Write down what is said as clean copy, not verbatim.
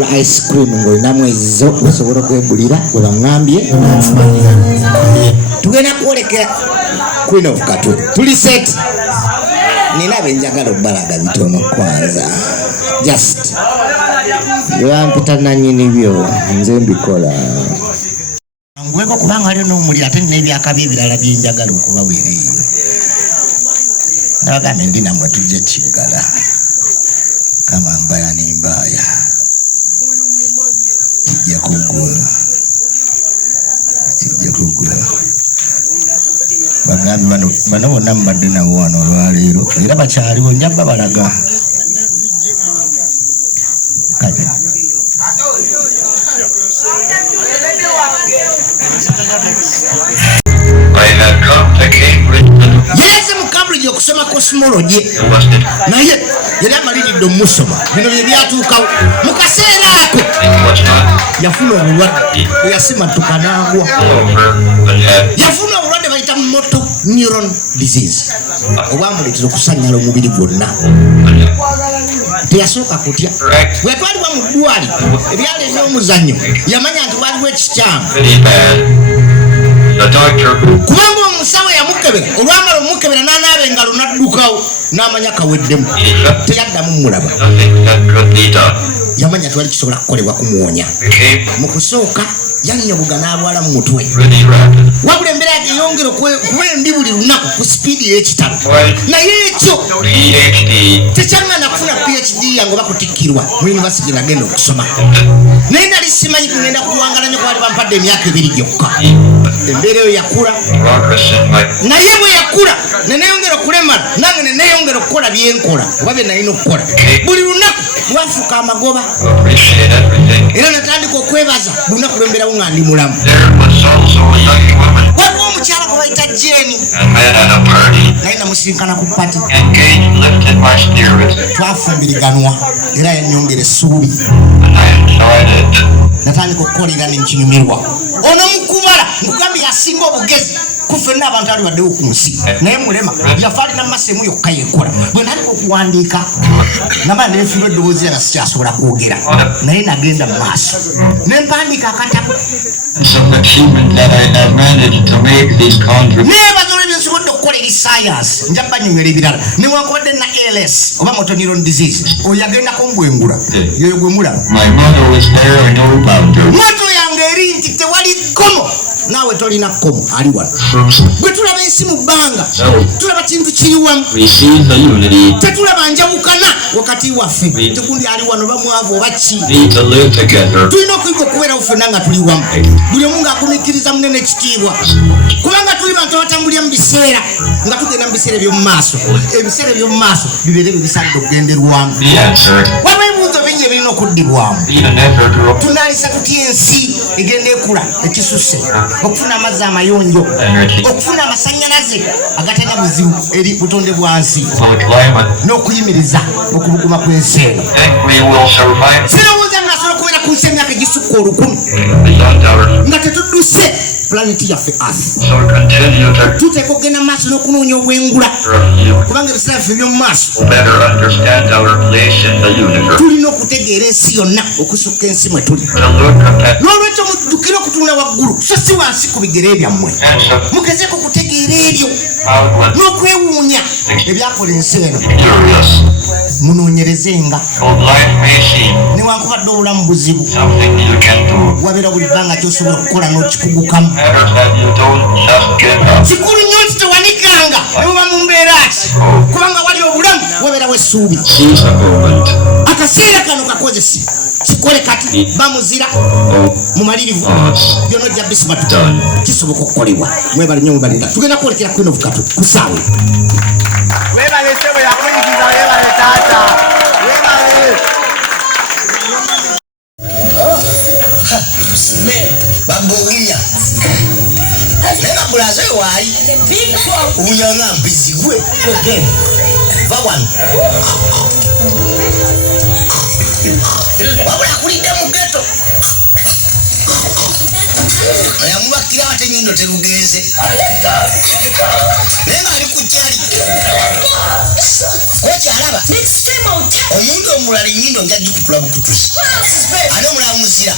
okugula ice cream ng'olinamu ezizo osobola okwegulira bwe baŋŋambye tugenda kwolekera Queen of Katwe tuli set nina benjagala obbalaga bitono kwanza just yampita nanyini byo nze mbikola ngweko kubanga ali n'omulira ate n'ebyakabi ebirala byenjagala okuba weereeyo nabagambe ndi namwe tujje kiggala kama mbaya ni mbaya kijja kugwa bagambi bano bonna mbadde nabo wano olwaleero era bakyaliwo njabba balaga yeze mu Cambridge okusoma cosmology naye yali amaliridde omusoma bino bye byatuukawo mu kaseera ako yafuna obulwadde eyasimatuka n'agwa yafuna obulwadde bayita motor neuron disease obwamuleetera okusanyala omubiri gwonna teyasooka kutya bwe twaliwa mu ddwali ebyalo eby'omuzannyo yamanya nti waliwo ekikyamu kubanga omusawo yamukebera olwamala omukebera n'anaaba engalo n'addukawo n'amanya kaweddemu teyaddamu mulaba yamanya twali kisobola kukolebwa kumuwonya mu kusooka yanyobuga n'alwala mu mutwe wabula embeera eyongera okuba embi buli lunaku ku sipiidi y'ekitalo naye ekyo tekyangana kufuna PhD yange oba kutikkirwa mu yunivasite nagenda okusoma naye nali simanyi kugenda kuwangala nnyo kwali bampadde emyaka 2 gyokka embeera eyo yakula naye bwe yakula neneyongera okulemala nange neneyongera okukola byenkola oba bye nalina okukola buli lunaku lwafuuka amagoba era natandika okwebaza buli lunaku lwembeerawo nga ndi mulamu waliwo omukyala gwe bayita Jeni naye namusirinkana ku pati twafumbiriganwa era yanyongera essuubi natandika okukolera nenkinyumirwa ono mukubala nkugambye yasinga obugezi kufenna abantu ali baddewo ku nsi naye mulema yafa alina masa emu yokka yekola bwe nalika okuwandiika naba nenfiirwa eddoboozi era sikyasobola kwogera naye nagenda mu maaso nempandiika akatabo nebaza olwebyensobodde okukola eri science nja banyonyola ebirala newankubadde na ALS oba motor neuron disease oyo agendako mbwengula yoyo gwe mulaba moto yange eri nti tewali kkomo naawe tolina kkomo ali wano bwe tulaba ensi mu bbanga tulaba kintu kiri wamu tetulaba njawukana wakati waffe tekundi ali wano bamwavu oba ki tulina okuyiga okubeerawo ffenna nga tuli wamu buli omu ng'agumiikiriza munene ekitiibwa kubanga tuli bantu abatambulira mu biseera nga tugenda mu biseera eby'omu maaso ebiseera eby'omu maaso bibeere bibisalidde okugenderwamu waliwo ebibuuzo bingi ebirina okuddibwamu tunaalisa tutya ensi egenda ekula ekisusse okufuna amazzi amayonjo okufuna amasannyalaze agatali buzibu eri butonde bwansi n'okuyimiriza okubuguma kw'ensi eno sirowooza ngasobola okubeera ku nsi emyaka egisukka 1000 nga tetudduse planeti yaffe earth tuteeka okugenda maaso n'okunoonya obwengula kubanga ebiseera biffe eby'omu maaso tulina okutegeera ensi yonna okusukka ensi mwe tuli n'olwekyo mujjukire okutunula waggulu so si wansi ku bigere byammwe mugezeeko okutegeera ebyo n'okwewuunya ebyakola ensi eno munoonyerezenga newankubadde obulamu buzibu wabeera buli bbanga kyosobola okukola n'okikugukamu kikulu nnyo nti tewanikanga nebuba mu mbeera ati kubanga wali obulamu wabeerawo essuubi akaseera kano kakozesi kikole kati bamuzira mumalirivu byonojja bisibatu kisoboka okukolebwa mwebali nnyo mubalira tugenda kwolekera Queen of Katwe kusaawe webale sebo yakuyigiza webale taata webale bambulia nena bulaze wayi ubunyanga mbizigwe bawan wabula kulide mu ghetto ayamuba wakira wate nyindo terugenze nenga ali kuchali kocha alaba omuntu omulali nyindo njaji kutula bukutusi ane omulala muzira